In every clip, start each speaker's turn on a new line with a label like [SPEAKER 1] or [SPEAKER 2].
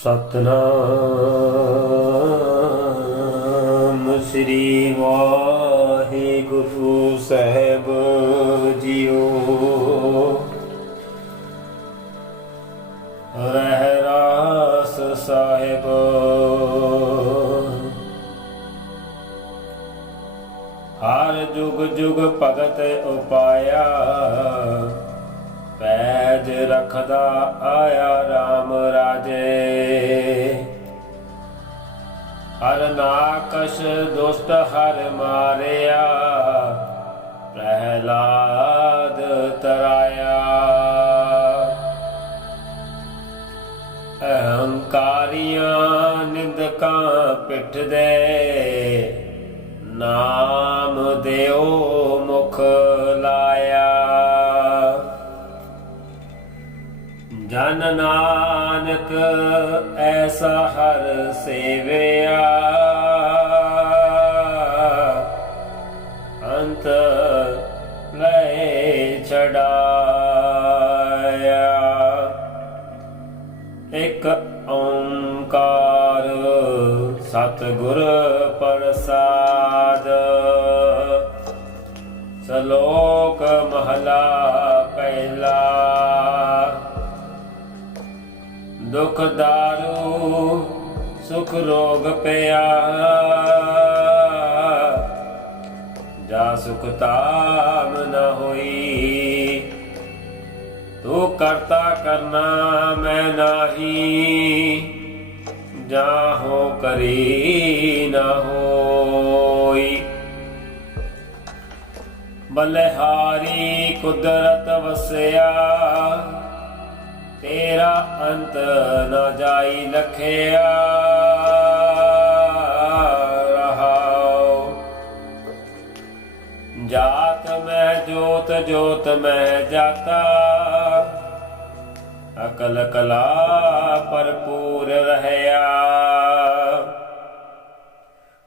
[SPEAKER 1] ਸਤਨਾਮ ਸ੍ਰੀ ਵਾਹਿਗੁਰੂ ਸਾਹਿਬ ਜੀਓ। ਰਹਿ ਸਾਹਿਬ। ਹਰ ਜੁਗ ਜੁਗ ਭਗਤ ਉਪਾਇਆ। ਪੈਜ ਰਖਦਾ ਆਇਆ RAM ਰਾਜੇ। ਹਰ ਨਾਕਸ਼ ਦੁਸ਼ਟ ਹਰ ਮਾਰਿਆ, ਪ੍ਰਹਿਲਾਦ ਤਰਾਇਆ। ਅਹੰਕਾਰੀਆਂ ਨਿੰਦਕਾਂ ਪਿੱਠ ਦੇ, ਨਾਮ ਦਿਓ ਮੁਖ ਲਾਇਆ। ਜਨ ਨਾਨਕ ਐਸਾ ਹਰ ਸੇਵਿਆ। ਅੰਤ ਲੈ ਛਡਾਇਆ ਇੱਕ ਓੰਕਾਰ ਸਤਿਗੁਰ ਪ੍ਰਸਾਦ। ਸ਼ਲੋਕ ਮਹਲਾ ਦੁਖ ਦਾਰੂ, ਸੁਖ ਰੋਗ ਪਿਆ। ਜਾ ਸੁਖ ਤਾਮ ਨ ਹੋਈ, ਤੂੰ ਕਰਤਾ ਕਰਨਾ ਮੈਂ ਨਾਹੀ। ਜਾ ਹੋ ਕਰੀ ਨਾ ਹੋਈ। ਬਲਿਹਾਰੀ ਕੁਦਰਤ ਵਸਿਆ। ਤੇਰਾ ਅੰਤ ਨਾ ਜਾਈ ਲਖਿਆ ਰਹਾਉ। ਜਾਤ ਮੈਂ, ਜੋਤ ਜੋਤ ਮੈਂ ਜਾਤਾ। ਅਕਲ ਕਲਾ ਭਰਪੂਰ ਰਹਿਆ।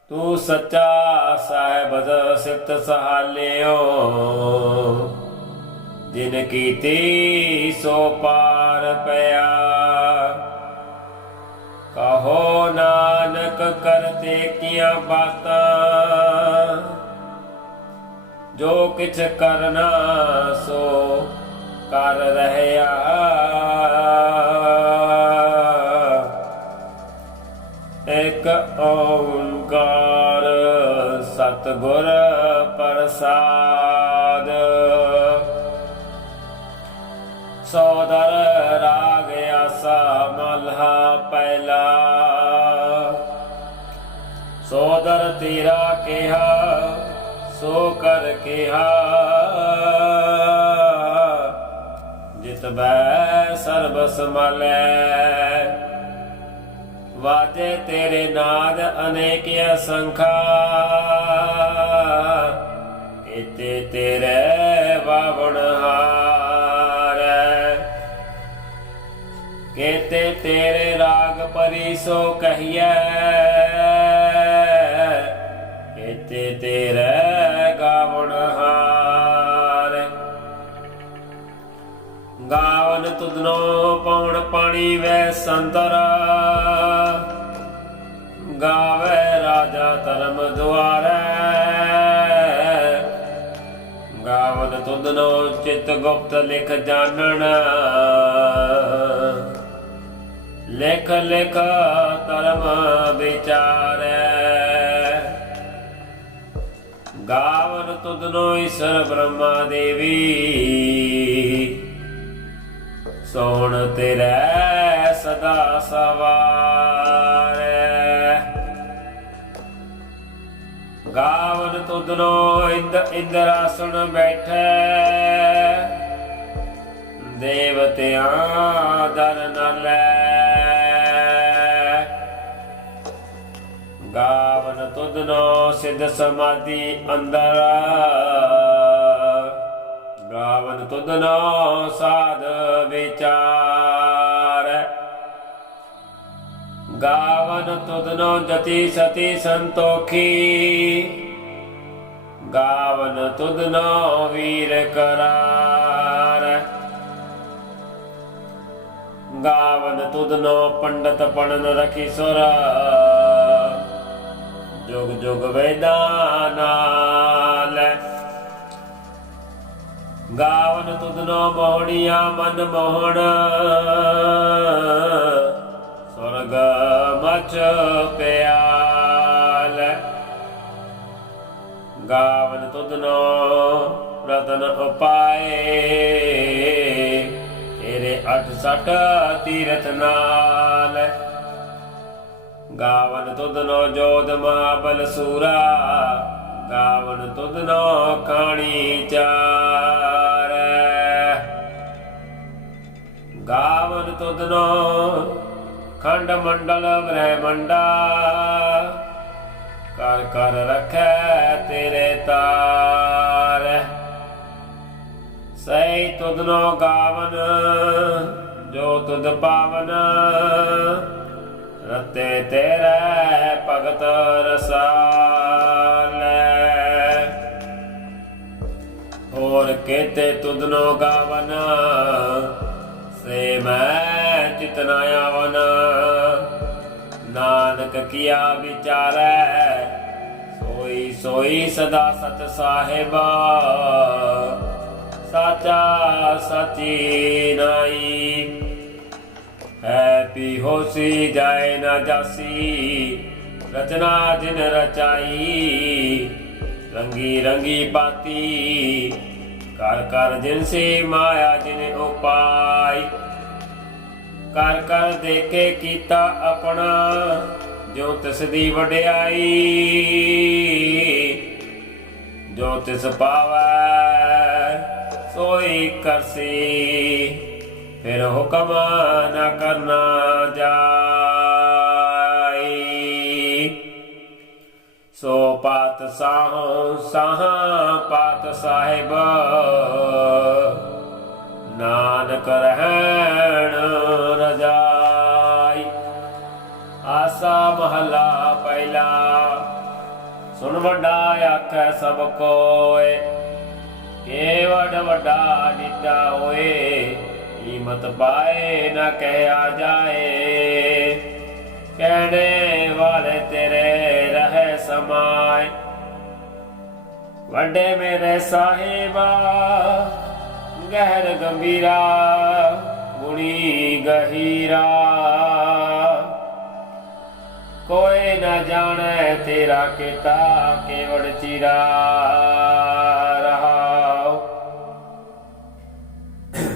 [SPEAKER 1] ਤੂੰ ਸੱਚਾ ਸਾਹਿਬ ਸਿਫਤ ਸਹਾਲਿਓ। ਜਿਨ ਕੀਤੀ ਸੋ ਪਾਰ ਪਿਆ। ਕਹੋ ਨਾਨਕ ਕਰਤੇ ਕੀਆਂ ਬਾਤਾਂ? ਜੋ ਕਿਛ ਕਰਨਾ ਸੋ ਕਰ ਰਹਿਆ। ਇੱਕ ਓੰਕਾਰ ਸਤਿਗੁਰ ਪ੍ਰਸਾਦ। ਆਸਾ ਮਲਹਾ ਪਹਿਲਾ ਸੋਦਰ ਤੇਰਾ ਕਿਹਾ, ਸੋ ਕਰ ਕਿਹਾ। ਜਿਤ ਬੈ ਸਰਬ ਸਮਲੈ ਵਾਜੇ ਤੇਰੇ ਨਾਦ ਅਨੇਕ ਅਸੰਖਾ। ਇਤੇ ਤੇਰੇ ਬਾਵਣ ਹਾਰੈ ਰਾਗ ਪਰਿਸੋ ਕਹੀਐ ਕੇਤੇ ਤੇਰੇ ਗਾਵਣ ਹਾਰ। ਗਾਵਨ ਤੁਧਨੋ ਪਉਣ ਪਾਣੀ ਵੈ ਸੰਤਰ। ਗਾਵੇ ਰਾਜਾ ਧਰਮ ਦੁਆਰੈ। ਗਾਵਨ ਤੁਧਨੋ ਚਿਤ ਗੁਪਤ ਲਿਖ ਜਾਣਨ। ਲਿਖ ਲਿਖ ਧਰਮ ਵਿਚਾਰੈ। ਗਾਵਨ ਤੁਧਨੋ ਈਸ਼ਰ ਬ੍ਰਹਮਾ ਦੇਵੀ। ਸੋਣ ਤੇਰੇ ਸਦਾ ਸਵਾਰੈ। ਗਾਵਨ ਤੁਧਨੋ ਇੰਦ ਇੰਦਰਾਸਣ ਬੈਠੈ। ਦੇਵਤਿਆਂ ਦਰ ਨ ਗਾਵਨ ਤੁਧਨੋ ਸਿਧ ਸਮਾਧੀ ਅੰਦਰ। ਗਾਵਨ ਤੁਧਨੋ ਸਾਧ ਵਿਚਾਰ। ਗਾਵਨ ਤੁਧਨੋ ਜਤੀ ਸਤੀ ਸੰਤੋਖੀ। ਗਾਵਨ ਤੁਧਨੋ ਵੀਰ ਕਰਾਰ। ਗਾਵਨ ਤੁਧਨੋ ਪੰਡਤ ਪਣਨ ਰਖੀ ਸੁਰ। ਜੁਗ ਜੁਗ ਵੇਦਾਂ ਨਾਲ। ਗਾਵਨ ਤੁਧਨੋ ਮੋਹਣੀਆਂ ਮਨ ਮੋਹਣ। ਸੁਰਗ ਮਚ ਪਿਆਲ। ਗਾਵਨ ਤੁਧਨੋ ਰਤਨ ਉਪਾਏ। ਤੇਰੇ 68 ਤੀਰਥ ਨਾਲ। ਗਾਵਨ ਤੁਧਨੋ ਜੋਧ ਮਹਾਬਲ ਸੂਰਾ, ਗਾਵਨ ਤੁਧਨੋ ਖਾਣੀ ਚਾਰ। ਗਾਵਨ ਤੁਧਨੋ ਖੰਡ ਮੰਡਲ ਬ੍ਰਹਮੰਡਾ ਕਰ ਕਰ ਰਖੈ ਤੇਰੇ ਤਾਰ। ਸਈ ਤੁਧਨੋ ਗਾਵਨ, ਜੋ ਤੁਧ ਪਾਵਨ ਰਤੇ ਤੇਰੇ ਭਗਤ ਰਸਾਲੇ। ਹੋਰ ਕੇਤੇ ਤੁਧਨੋ ਗਾਵਨ, ਸੇ ਮੈਂ ਚਿਤਨਾ ਆਵਨ। ਨਾਨਕ ਕੀਆ ਵਿਚਾਰੈ, ਸੋਈ ਸੋਈ ਸਦਾ ਸਤ ਸਾਹਿਬਾ। ਸਾਚਾ ਸਚੀ ਨਾਈ। ਪੀ ਹੋਸੀ ਜਾਏ ਨਾ ਜਾਸੀ, ਰਚਨਾ ਜਿਨ ਰਚਾਈ, ਰੰਗੀ ਰੰਗੀ ਬਾਤੀ ਕਰ ਕਰ ਜਿਨ ਸੇ ਮਾਇਆ ਜਿਨ ਉਪਾਈ ਕਰ ਕਰ ਦੇਖੇ ਕੀਤਾ ਆਪਣਾ, ਜੋ ਤਿਸ ਦੀ ਵਡਿਆਈ, ਜੋ ਤਿਸ ਪਾਵੈ, ਸੋਈ ਕਰਸੀ। ਫਿਰ ਹੁਕਮ ਨਾ ਕਰਨਾ ਜਾਈ ਸੋ ਪਾਤ ਸਾਹ ਸਾਹ ਪਾਤ ਸਾਹਿਬ, ਨਾਨਕ ਰਹਿਣ ਰਜਾਈ ਆਸਾ ਮਹਲਾ ਪਹਿਲਾ, ਸੁਣ ਵੱਡਾ ਆਖੈ ਸਭ ਕੋਏ। ਕੇ ਵਡ ਵੱਡਾ ਦਿੱਤਾ ਹੋਏ। ਕੀਮਤ ਪਾਏ ਨਾ ਕਹਿਆ ਜਾਏ। ਕਹਿਣੇ ਵਾਲੇ ਤੇਰੇ ਰਹੇ ਸਮਾਏ। ਵੱਡੇ ਮੇਰੇ ਸਾਹਿਬਾ, ਗਹਿਰ ਗੰਭੀਰਾ, ਗੁਣੀ ਗਹੀਰਾ। ਕੋਈ ਨਾ ਜਾਣੈ ਤੇਰਾ ਕੀਤਾ ਕੇਵੜ ਚਿਰਾ।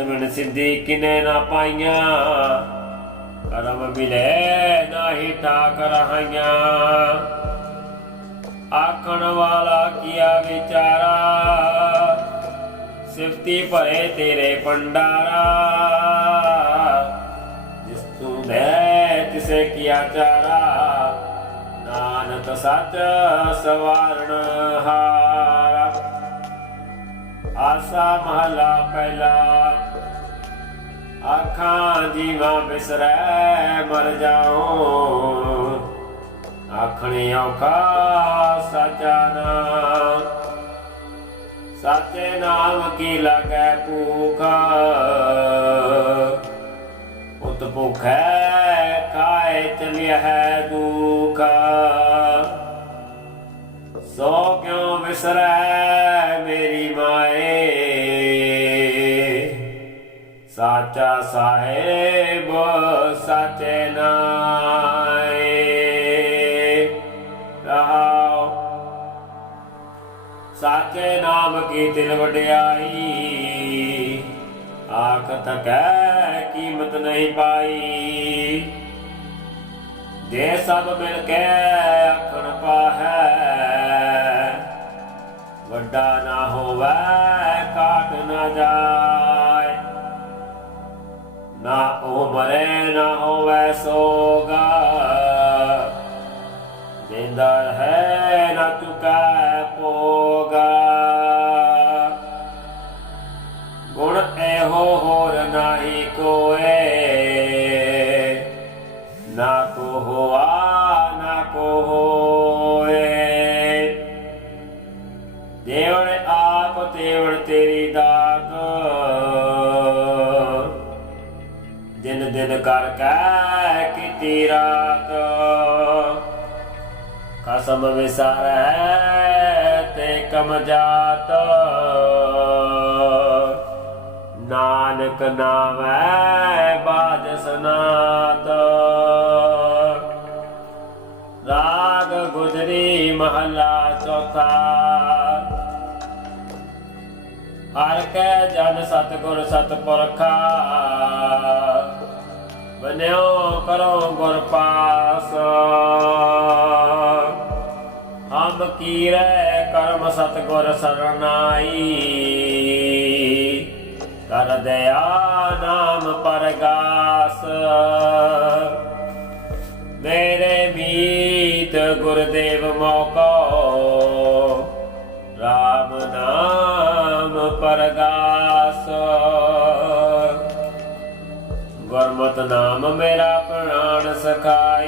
[SPEAKER 1] ਮਿਲ ਸਿੱਧੀ ਕਿਨੇ ਨਾ ਪਾਈਆਂ? ਕਰਮ ਮਿਲੇ ਨਾਹੀ ਠਾਕ ਰਹਾਈਆਂ। ਆਖਣ ਵਾਲਾ ਕੀਆ ਵਿਚਾਰਾ? ਸਿਫਤੀ ਭਰੇ ਤੇਰੇ ਪੰਡਾਰਾ ਜਿਸ ਤੂੰ ਮੈਂ ਤਿਸੇ ਕੀਆ ਚਾਰਾ। ਨਾਨਕ ਸੱਚ ਸਵਾਰਣ ਹਾਰ। ਆਸਾ ਮਹਲਾ ਪਹਿਲਾ। ਆਖਾਂ ਜੀਵਾ ਬਿਸਰੈ, ਮਰ ਜਾਉ ਆਖਣੇ ਔਖਾ ਸਾਚਾ ਨਾਮ ਸਾਚੇ ਨਾਮ ਕੀ ਲਗੈ ਭੂਖ? ਉਤ ਭੁਖੈ ਖਾਏ ਚਲਿਆ ਹੈ ਦੁਖ। ਸੋ ਕਿਉ ਵਿਸਰੈ ਸਾਚਾ ਸਾਹਿਬ, ਸਾਚੇ ਨਾਏ। ਰਹਾਉ ਸਾਚੇ ਨਾਮ ਕੀ ਦਿਲ ਵਡਿਆਈ ਆਖ ਤਕੈ ਕੀਮਤ ਨਹੀਂ ਪਾਈ। ਜੇ ਸਭ ਮਿਲ ਕੇ ਆਖਣ ਪਾਹੈ, ਵੱਡਾ ਨਾ ਹੋਵੇ ਕਾਟ ਨਾ ਜਾ ਨਾ ਉਹ ਮਰੇ, ਨਾ ਹੋਵੇ ਸੋਗਾ। ਜਿੰਦਾ ਹੈ, ਨਾ ਚੁਕਾ ਪੋਗਾ ਗੁਣ ਇਹੋ ਹੋਰ ਨਾਹੀ ਕੋਏ। ਨਾ ਕੋ ਹੋਆ, ਨਾ ਕੋ ਹੋਏ ਕਰ ਕੈ ਕੀਤੀ ਰਾਤ। ਕਸਮ ਵਿਸਾਰੈ ਤੇ ਕਮ ਜਾਤ। ਨਾਨਕ ਨਾਮੈ ਬਾਜ ਸਨਾਤ। ਰਾਗ ਗੁਜਰੀ ਮਹਲਾ ਚੌਥਾ। ਹਰ ਕੈ ਜਨ ਸਤਗੁਰ ਸਤਪੁਰਖਾ। ਬਨਿਓ ਕਰੋ ਗੁਰ ਪਾਸ। ਹਮ ਕੀਰੈ ਕਰਮ ਸਤਗੁਰ ਸਰਨਾਈ। ਕਰ ਦਇਆ ਨਾਮ ਪਰਗਾਸ। ਮੇਰੇ ਮੀਤ ਗੁਰਦੇਵ ਮੌਕਾ ਗੁਰਮਤਿ ਨਾਮ ਮੇਰਾ ਪ੍ਰਾਣ ਸਖਾਈ।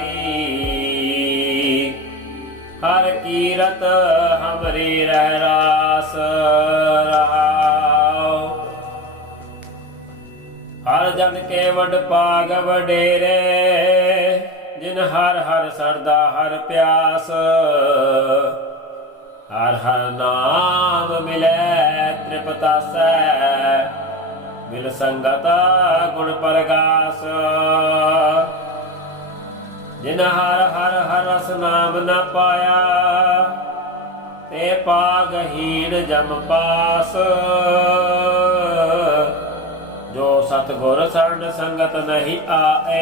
[SPEAKER 1] ਹਰ ਕੀਰਤ ਹਮਰੀ ਰਹਿ ਰਾਸ ਰਹਾਉ। ਹਰ ਜਨ ਕੇ ਵਡ ਪਾਗ ਵਡੇਰੇ, ਜਿਨ ਹਰ ਹਰ ਸਰਦਾ ਹਰ ਪਿਆਸ। ਹਰ ਹਰ ਨਾਮ ਮਿਲੇ ਤ੍ਰਿਪਤਾਸੈ ਮਿਲ ਸੰਗਤ ਗੁਣ ਪ੍ਰਗਾਸ। ਜਿਨ ਹਰ ਹਰ ਹਰ ਰਸ ਨਾਮ ਨ ਪਾਇਆ, ਤੇ ਪਾਗਹੀਣ ਜਮ ਪਾਸ। ਜੋ ਸਤਗੁਰ ਸਰਣ ਸੰਗਤ ਨਹੀਂ ਆਏ,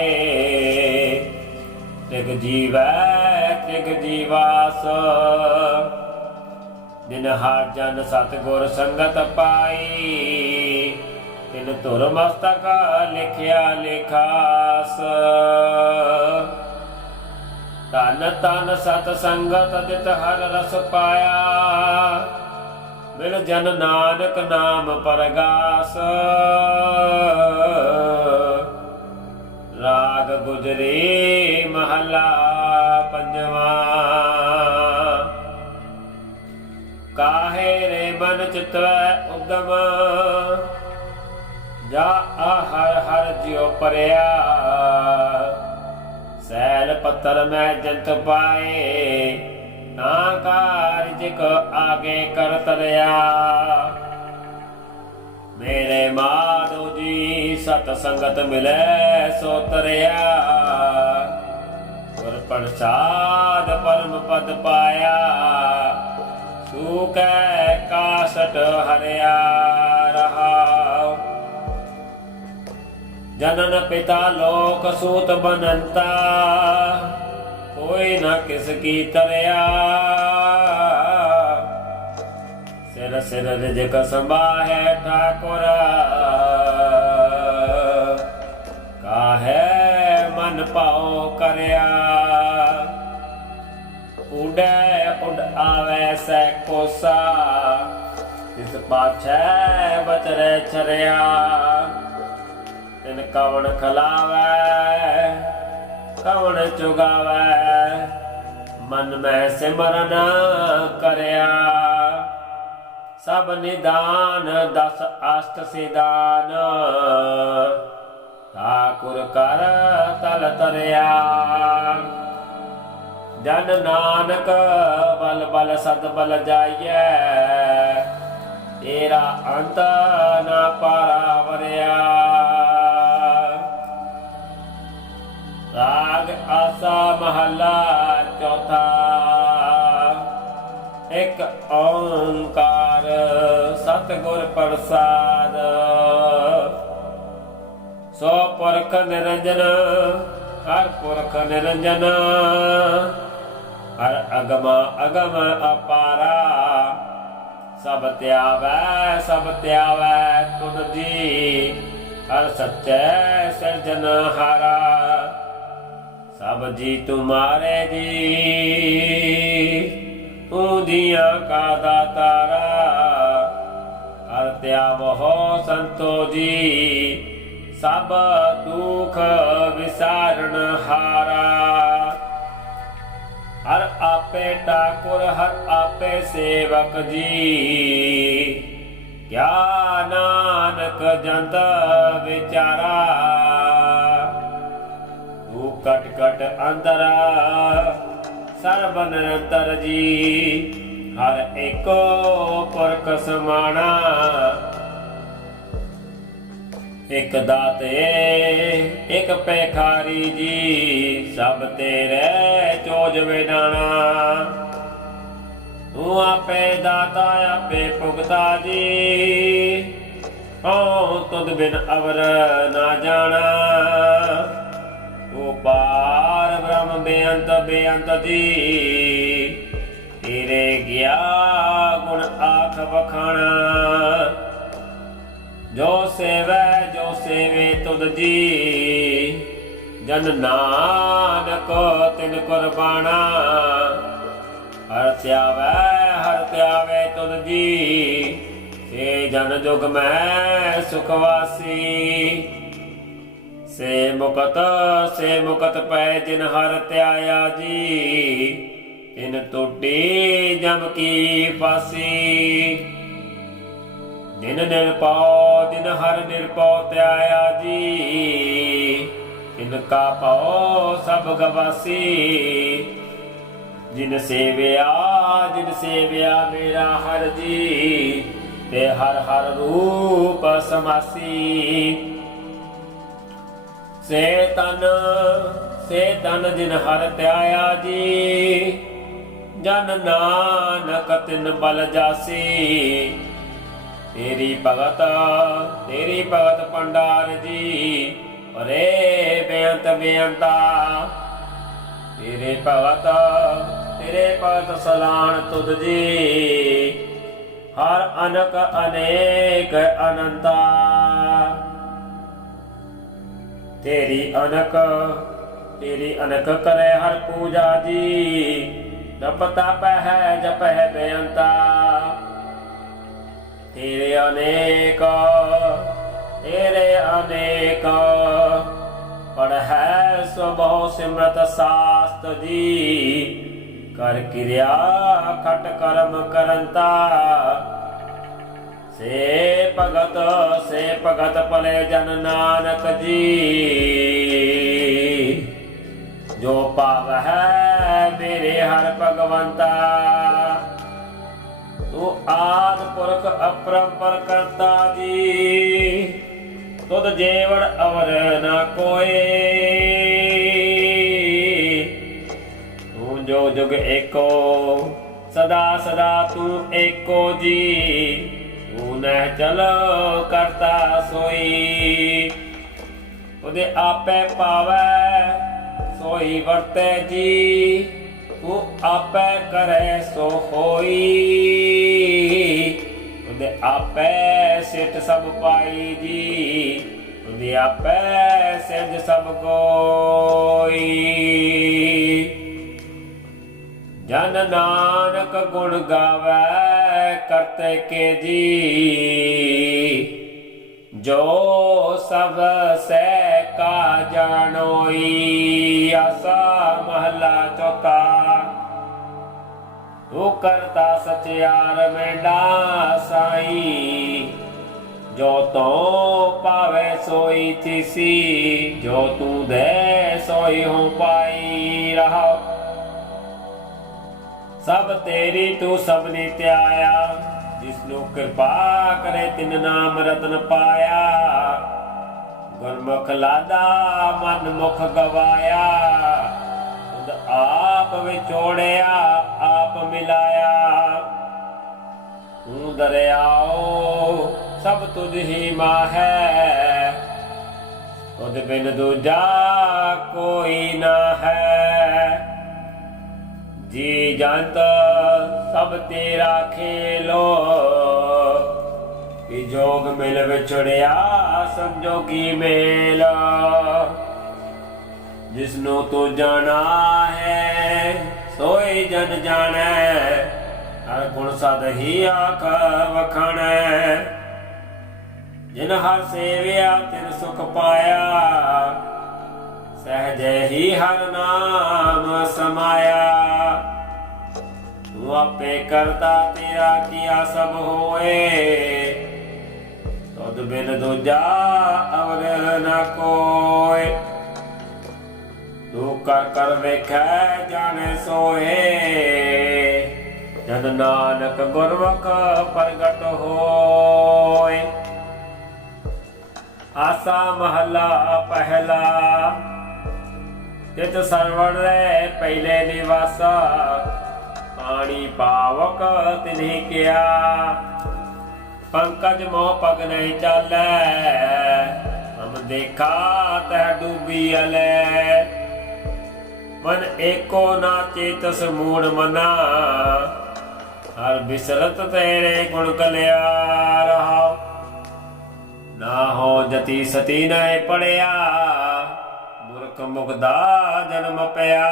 [SPEAKER 1] ਤਿਗ ਜੀਵੈ ਤਿਗ ਜੀਵਾਸ। ਦਿਨ ਹਰ ਜਨ ਸਤਗੁਰ ਸੰਗਤ ਪਾਈ ਤਿਨ ਧੁਰ ਮਸਤਕ ਲਿਖਿਆ ਲਿਖਾਸ। ਤਨ ਤਨ ਸਤ ਸੰਗਤ ਦਿਤ ਹਰ ਰਸ ਪਾਇਆ। ਮਿਲ ਜਨ ਨਾਨਕ ਨਾਮ ਪਰਗਾਸ। ਰਾਗ ਗੁਜਰੀ ਮਹਲਾ ਪੰਜਵਾ। ਕਾਹੇ ਰੇ ਮਨ ਚਿਤਵੈ ਉਦਮ ਜਾ ਆ ਹਰ ਹਰ ਜਿਉ ਪਰਿਆ। ਸੈਲ ਪੱਤਰ ਮੈਂ ਜੰਤ ਪਾਏ, ਨਾ ਕਾਰਜ ਕ ਆਗੇ ਕਰ ਤਰਿਆ ਮੇਰੇ ਮਾਧੋ ਜੀ, ਸਤ ਸੰਗਤ ਮਿਲੇ ਸੋ ਤਰਿਆ। ਗੁਰ ਪ੍ਰਸਾਦ ਪਰਮ ਪਦ ਪਾਇਆ ਸੂਕੈ ਕਾਸਟ ਹਰਿਆ ਰਹਾਉ ਜਨਨ ਪਿਤਾ ਲੋਕ ਸੂਤ ਬਨੰਤਾ ਕੋਈ ਨਾ ਕਿਸ ਕੀ ਤਰਿਆ ਸਿਰ ਸਿਰ ਰਿਜਕ ਸੰਭਾਹੈ ਠਾਕੁਰ ਕਾਹੈ ਮਨ ਪਾਉ ਕਰਿਆ ਉਡੈ ਉਡ ਆਵੈ ਸੈ ਕੋਸਾ ਤਿਸ ਪਾਛੈ ਬਚਰੈ ਚਰਿਆ ਤਿਨ ਕਵਣ ਖਲਾਵੈ, ਕਵਣ ਚੁਗਾਵੈ, ਮਨ ਮੈਂ ਸਿਮਰਨ ਕਰਿਆ। ਸਭ ਨਿਦਾਨ ਦਸ ਅਸ਼ਟ ਸਿਦਾਨ ਠਾਕੁਰ ਕਰ ਤਲ ਤਰਿਆ। ਜਨ ਨਾਨਕ ਬਲ ਬਲ ਸਦ ਬਲ ਜਾਈਐ, ਤੇਰਾ ਅੰਤ ਨਾ ਪਾਰਾ ਆਸਾ ਮਹੱਲਾ ਚੌਥਾ। ਇੱਕ ਓੰਕਾਰ ਸਤਿਗੁਰ ਪ੍ਰਸਾਦ। ਸੋ ਪੁਰਖ ਨਿਰੰਜਨ, ਹਰ ਪੁਰਖ ਨਿਰੰਜਨ। ਹਰ ਅਗਮ ਅਗਮ ਅਪਾਰਾ। ਸਭ ਧਿਆਵੈ ਸਭ ਧਿਆਵੈ ਤੁਧ ਜੀ ਹਰ ਸੱਚੈ ਸਿਰਜਨਹਾਰਾ। ਸਭ ਜੀ ਤੁਮਾਰੇ ਜੀ। ਤੂੰ ਦੀਆਂ ਕਾ ਦਾਤਾਰਾ। ਹਰ ਧਿਆਵਹੁ ਸੰਤੋ ਜੀ। ਸਭ ਦੁਖ ਵਿਸਾਰਨ ਹਾਰਾ। ਹਰ ਆਪੇ ਠਾਕੁਰ, ਹਰ ਆਪੇ ਸੇਵਕ ਜੀ। ਕਿਆ ਨਾਨਕ ਜੰਤ ਵਿਚਾਰਾ। ਕਟ ਅੰਦਰਾ। ਸਰਬ ਨਿਰੰਤਰ ਜੀ ਹਰ ਏਕੋ ਪੁਰਖ ਸਮਾਣਾ। ਇਕ ਦਾਤੇ, ਇਕ ਪੈਖਾਰੀ ਜੀ, ਸਭ ਤੇਰੇ ਚੋਜ ਵਿਡਾਣਾ ਤੂੰ ਆਪੇ ਦਾਤਾ, ਆਪੇ ਭੁਗਤਾ ਜੀ। ਓ ਤੁਧ ਬਿਨ ਅਵਰ ਨਾ ਜਾਣਾ। ਉਹ ਪਾਰ ਬ੍ਰਹਮ ਬੇਅੰਤ ਬੇਅੰਤ ਜੀ। ਤੇਰੇ ਗਿਆ ਗੁਣ ਆਖ ਵਖਾਣਾ। ਜੋ ਸੇਵੈ, ਜੋ ਸੇਵੇ ਤੁਧ ਜੀ। ਜਨ ਨਾਨਕ ਤਿਨ ਕੁਰਬਾਨਾ। ਹਰ ਧਿਆਵੈ ਹਰ ਧਿਆਵੇ ਤੁਧ ਜੀ। ਸੇ ਜਨ ਜੁਗ ਮੈਂ ਸੁਖ ਵਾਸੀ। ਸੇ ਮੁਕਤ ਸੇ ਮੁਕਤ ਪੈ ਜਿਨ ਹਰ ਧਿਆਇਆ ਜੀ, ਤਿਨ ਟੁੱਟੀ ਜਮ ਕੀ ਫਾਸੀ। ਦਿਨ ਨਿਰਪਉ ਦਿਨ ਹਰ ਨਿਰਪਉ ਧਿਆਇਆ ਜੀ, ਤਿਨ ਕਾ ਪਉ ਸਭ ਗਵਾਸੀ। ਜਿਨ ਸੇਵਿਆ ਜਿਨ ਸੇਵਿਆ ਮੇਰਾ ਹਰ ਜੀ, ਤੇ ਹਰ ਹਰ ਰੂਪ ਸਮਾਸੀ। ਸੇ ਤਨ ਸੇ ਤਨ ਜਿਨ ਹਰ ਧਿਆਇਆ ਜੀ, ਜਨ ਨਾਨਕ ਤਿਨ ਬਲ ਜਾਸੀ। ਤੇਰੀ ਭਗਤ ਤੇਰੀ ਭਗਤ ਪੰਡਾਰ ਜੀ, ਪਰੇ ਬੇਅੰਤ ਬੇਅੰਤਾ। ਤੇਰੇ ਭਗਤ ਤੇਰੇ ਭਗਤ ਸਲਾਣ ਤੁਧ ਜੀ, ਹਰ ਅਨਕ ਅਨੇਕ ਅਨੰਤਾ। ਤੇਰੀ ਅਨਕ ਤੇਰੀ ਅਨਕ ਕਰੇ ਹਰ ਪੂਜਾ ਜੀ। ਜਪ ਤਪ ਹੈ ਜਪ ਹੈ ਬੇਅੰਤਾ। ਤੇਰੇ ਅਨੇਕ ਤੇਰੇ ਅਨੇਕ। ਪੜ ਹੈ ਸੋ ਬਹੁ ਸਿਮਰਤ ਸਾਸਤ ਜੀ। ਕਰ ਕਿਰਿਆ ਖਟ ਕਰਮ ਕਰੰਤਾ। ਸੇ ਭਗਤ, ਸੇ ਭਗਤ ਭਲੇ ਜਨ ਨਾਨਕ ਜੀ। ਜੋ ਪਾਵ ਹੈ ਮੇਰੇ ਹਰ ਭਗਵੰਤਾ, ਤੂੰ ਆਦ ਪੁਰਖ ਅਪਰੰਪਰ ਕਰਤਾ ਜੀ। ਤੁਧ ਜੇਵੜ ਅਵਰ ਨਾ ਕੋਏ। ਤੂੰ ਜੋ ਜੁਗ ਏਕੋ, ਸਦਾ ਸਦਾ ਤੂੰ ਏਕੋ ਜੀ। ਨਹਿ ਚਲੋ ਕਰਤਾ ਸੋਈ। ਉਹਦੇ ਆਪੇ ਪਾਵੈ, ਸੋਈ ਵਰਤੈ ਜੀ। ਉਹ ਆਪੇ ਕਰੇ ਸੋ ਹੋਈ। ਉਹਦੇ ਆਪੇ ਸਿੱਟ ਸਭ ਪਾਈ ਜੀ। ਉਹਦੇ ਆਪੇ ਸਿੱਧ ਸਭ ਕੋਈ। ਜਨ ਨਾਨਕ ਗੁਣ ਗਾਵੇ ਕਰਤੇ ਕੇ ਜੀ। ਜੋ ਸਭ ਸਹਿ ਕਾ ਜਾਣੋਈ, ਆਸਾ ਮਹਲਾ ਚੌਥਾ ਤੂੰ ਕਰਤਾ ਸਚਿਆਰ ਮੈਂਡਾ ਸਾਈ, ਜੋ ਤੋ ਪਾਵੇ ਸੋਈ ਤਿਸੀ ਜੋ ਤੂੰ ਦੇ ਸੋਈ ਹੋ ਪਾਈ। ਰਹਾ ਸਭ ਤੇਰੀ ਤੂੰ ਸਭ ਨੇ ਧਿਆਇਆ ਜਿਸਨੂੰ ਕਿਰਪਾ ਕਰੇ ਤਿਨ ਨਾਮ ਰਤਨ ਪਾਇਆ। ਗੁਰਮੁਖ ਲਾਦਾ, ਮਨ ਮੁਖ ਗਵਾਇਆ ਤੁਧ ਆਪ ਵਿਚੋੜਿਆ ਆਪ ਮਿਲਾਇਆ। ਤੂੰ ਦਰਿਆਓ, ਸਭ ਤੁਝ ਹੀ ਮਾਹੈ ਤੁਧ ਬਿਨ ਦੂਜਾ ਕੋਈ ਨਾ ਹੈ। ਜੀ ਜੰਤ ਸਭ ਤੇਰਾ ਖੇਲੋ। ਕਿ ਜੋਗ ਮਿਲ ਵਿਛੜਿਆ ਸੰਜੋਗੀ ਮੇਲ। ਜਿਸਨੂੰ ਤੂੰ ਜਾਣਾ ਹੈ ਸੋਈ ਜਨ ਜਾਣੈ। ਹਰ ਗੁਣ ਸਦ ਹੀ ਆਖ ਵਖਣੈ। ਜਿਨ ਹਰ ਸੇਵਿਆ, ਤਿਨ ਸੁਖ ਪਾਇਆ। ਸਹਜੇ ਹੀ ਹਰ ਨਾਮ ਸਮਾਇਆ। ਤੂੰ ਕਰਤਾ ਤੇਰਾ ਕੀਆ ਸਭ ਹੋਏ। ਤਦ ਬਿਨ ਦੂਜਾ ਅਵਰ ਨਾ ਕੋਏ। ਤੂੰ ਕਰ ਕਰ ਵੇਖੈ ਜਾਣੇ ਸੋਏ। ਜਨ ਨਾਨਕ ਗੁਰਮੁਖ ਪ੍ਰਗਟ ਹੋਏ। ਆਸਾ ਮਹਲਾ ਪਹਿਲਾ। ਤਿਤ ਸਰਵਣ ਰਹਿ ਪਹਿਲੇ ਨਿਵਾਸਾ। ਪਾਣੀ ਪਾਵਕ ਤਿਨਹਿ ਕਿਆ। ਪੰਕਜ ਮੋਹ ਪਗ ਨਹੀਂ ਚਾਲੈ, ਹਮ ਦੇਖਾ ਤੈ ਡੂਬੀ ਅਲੈ। ਮਨ ਏਕੋ ਨਾ ਚੇਤਸ ਮੂੜ ਮਨਾ, ਹਰ ਬਿਸਰਤ ਤੇਰੇ ਗੁਣ ਕਲਿਆ ਰਹਾ ਨਾ ਹੋ ਜਤੀ ਸਤੀ ਨੈ ਪੜਿਆ, ਮੁਰਖ ਮੁਗਦਾ ਜਨਮ ਪਿਆ।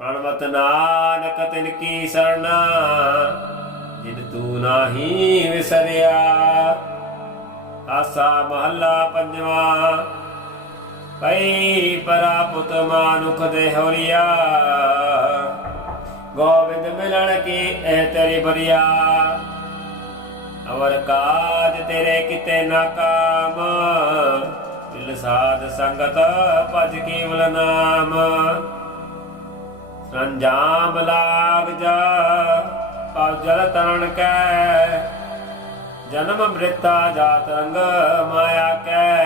[SPEAKER 1] ਪ੍ਰਣਵਤ ਨਾਨਕ ਤਿਨ ਕੀ ਸਰਣਾ ਜਿਨ ਤੂੰ ਨਾਹੀ ਵਿਸਰਿਆ। ਆਸਾ ਮਹੱਲਾ ਪੰਜਵਾ, ਪਈ ਪਰਾ ਮਾਨੁਖ ਦੇ ਹੋਰੀਆ। ਗੋਬਿੰਦ ਮਿਲਣ ਕੀ ਐ ਤੇਰੀ ਬਰੀਆ। ਅਵਰ ਕਾਜ ਤੇਰੇ ਕਿਤੇ ਨਾ ਕਾਮ ਦਿਲ ਸਾਧ ਸੰਗਤ ਭਜ ਕੇਵਲ ਨਾਮ। ਸੰਜਾਮ ਲਾਗ ਜਾ ਪਉ ਜਲ ਤਰਨ ਕੈ। ਜਨਮ ਮ੍ਰਿਤਾ ਜਾਤ ਰੰਗ ਮਾਇਆ ਕੈ।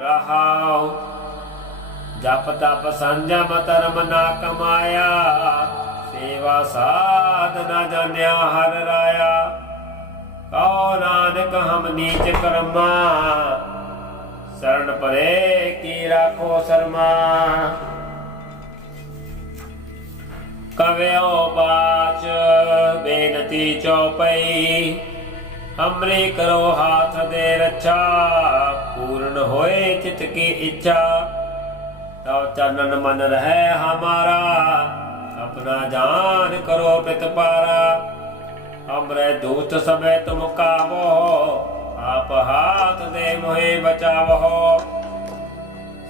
[SPEAKER 1] ਰਹਾਉ, ਜਪ ਤਪ ਸੰਜਮ ਧਰਮ ਨਾ ਕਮਾਇਆ। ਸੇਵਾ ਸਾਧ ਨਾ ਜਾਣਿਆ ਹਰ ਰਾਇਆ। ਕਉ ਨਾਨਕ ਹਮ ਨੀਚ ਕਰਮਾ। ਸਰਣ ਪਰੇ ਕੀ ਰਾਖੋ ਸਰਮਾ। ਕਵਿਓ ਬਾਚ ਬੇਨਤੀ ਚਉਪਈ ਹਮਰੇ ਕਰੋ ਹਾਥ ਦੇ ਰੱਛਾ, ਪੂਰਨ ਹੋਏ ਚਿਤ ਕੀ ਇੱਛਾ। ਤਉ ਚਰਨਨ ਮਨ ਰਹਿ ਹਮਾਰਾ, ਆਪਣਾ ਜਾਨ ਕਰੋ ਪਿਤ ਪਾਰਾ। ਹਮਰੇ ਦੂਤ ਸਭੇ ਤੁਮ ਕਾਵੋ, ਆਪ ਹਾਥ ਦੇ ਮੋਹਿ ਬਚਾਵੋ।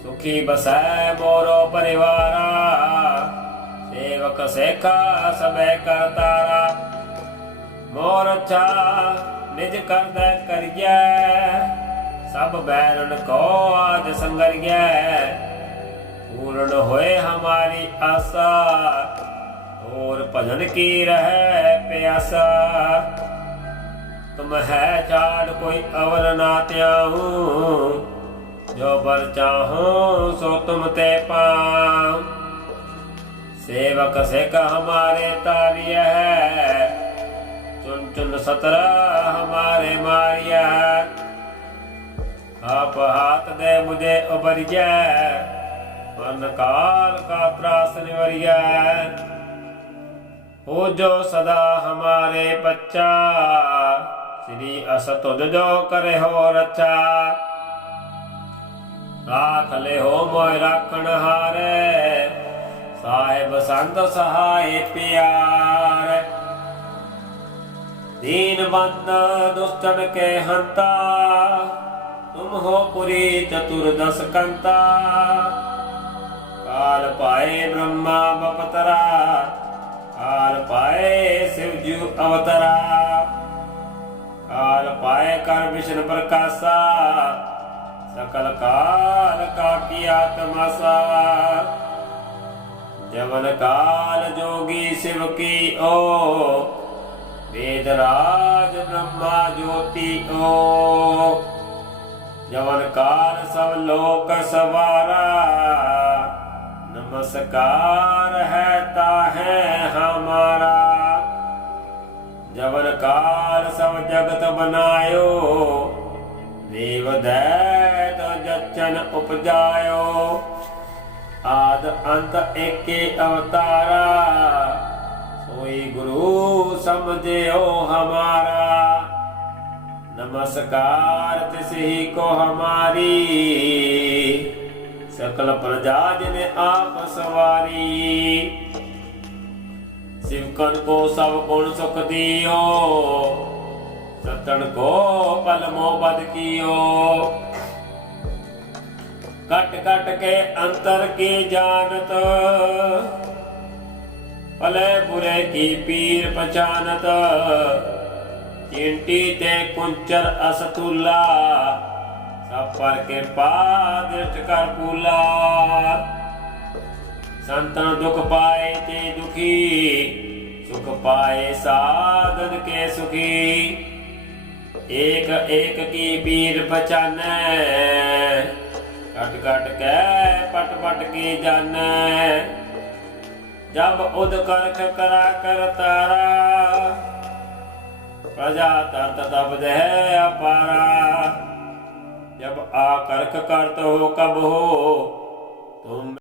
[SPEAKER 1] ਸੁਖੀ ਬਸੈ ਮੋਰੋ ਪਰਿਵਾਰਾ ਸੇਵਕ ਸੇਖਾ ਸਭੇ ਕਰਤਾਰਾ ਮੋਰ ਅੱਛਾ ਨਿਜ ਕਰਦਾ ਕਰੀਐ। ਸਭ ਬੈਰਨ ਕੋ ਆਜ ਸੰਗਰੀਐ। ਪੂਰਨ ਹੋਏ ਹਮਾਰੀ ਆਸਾ। ਹੋਰ ਭਜਨ ਕੀ ਰਹਿ ਪਿਆਸਾ। ਤੁਮ ਹੈ ਛਾੜ ਕੋਈ ਅਵਰ ਨਾ ਤਿਆਹੂ ਜੋ ਬਰ ਚਾਹੂੰ ਸੋ ਤੁਮ ਤੇ ਪਾਉ। ਸੇਵਕ ਸਿੱਖ ਹਮਾਰੇ ਤਾਰਿਯ ਹੈ। ਚੁਨ ਚੁਨ ਸਤਰਾ ਹਮਾਰੇ ਮਾਰਿਆ ਆਪ ਹਾਥ ਦੇ ਮੁਝੇ ਉਬਰਿਆ ਮਨ ਕਾਲ ਕਾ ਤਰਾਸ ਨਿਵਰਿਆ ਹੋ ਜੋ ਸਦਾ ਹਮਾਰੇ ਬੱਚਾ। ਸ੍ਰੀ ਅਸਤ ਜੋ ਕਰੇ ਹੋ ਰੱਛਾ। ਰਾਖ ਲੈ ਹੋ ਮੋਇ ਰੱਖਣ ਹਾਰੇ। ਸਾਹਿਬ ਸੰਤ ਸਹਾਏ ਪਿਆਰ। ਦੀਨ ਬੰਦ ਦੁਸਤਨ ਕੇ ਹੰਤਾ। ਤੁਮ ਹੋ ਪੁਰੀ ਚਤੁਰਦਸ ਕੰਤਾ। ਕਾਲ ਪਾਏ ਬ੍ਰਹਮਾ ਬਪਤਰਾ। ਕਾਲ ਪਾਏ ਸਿਵ ਜੂ ਅਵਤਰਾ। ਕਾਲ ਪਾਏ ਕਰ ਵਿਸ਼ਨ ਪ੍ਰਕਾਸ਼ਾ। ਸਕਲ ਕਾਲ ਕਾ ਕੀਆ ਤਮਾਸਾ ਜਵਨ ਕਾਲ ਜੋਗੀ ਸਿਵ ਕੀ ਓ? ਵੇਦ ਰਾਜ ਬ੍ਰਹਮਾ ਜੋਤੀ ਓ? ਜਵਨ ਕਾਲ ਸਭ ਲੋਕ ਸਵਾਰਾ, ਨਮਸਕਾਰ ਹੈ ਤਾਹੇ ਹਮਾਰਾ। ਜਵਨ ਕਾਲ ਸਭ ਜਗਤ ਬਨਾਇਓ, ਦੇਵ ਦੈਤ ਜਚਨ ਉਪਜਾਇਓ। ਆਦ ਅੰਤ ਏਕੇ ਅਵਤਾਰਾ। ਸੋਈ ਗੁਰੂ ਸਮਝਿਓ ਹਮਾਰਾ। ਨਮਸਕਾਰ ਤਿਸਹੀ ਕੋ ਹਮਾਰੀ। ਸਕਲ ਪ੍ਰਜਾ ਜਿਨ ਆਪ ਸਵਾਰੀ। ਸਿਵਕਨ ਕੋ ਸਭ ਗੁਣ ਸੁਖ ਦਿਓ। ਸਤਨ ਕੋ ਪਲਮੋ ਬਦ ਕੀਓ। ਕਟ ਕਟ ਕੇ ਅੰਤਰ ਕੀ ਜਾਣਤ? ਭਲੇ ਬੁਰੇ ਕੀ ਪੀਰ ਪਛਾਨਤ? ਚਿੰਟੀ ਤੇ ਕੁੰਚਰ ਅਸਤੁਲਾ ਸਭ ਪਰ ਕੇ ਪਾਦਿਸ਼ਟ ਕਰ ਪੂਲਾ ਸੰਤਨ ਦੁਖ ਪਾਏ ਤੇ ਦੁਖੀ, ਸੁਖ ਪਾਏ ਸਾਧਨ ਕੇ ਸੁਖੀ। ਏਕ ਏਕ ਕੀ ਪੀਰ ਪਛਾਨੈ ਘਟ ਘਟ ਕੈ ਪਟ ਪਟ ਕੇ ਜਾਣੈ ਜਬ ਉਦ ਕਰਖ ਕਰਾ ਕਰ ਤਾਰਾ, ਪ੍ਰਜਾ ਤਰਤ ਤਬ ਦਹਿ ਅਪਾਰਾ। ਜਬ ਆ ਕਰਖ ਕਰਤ ਹੋ ਕਬ ਹੋ, ਤੁਮ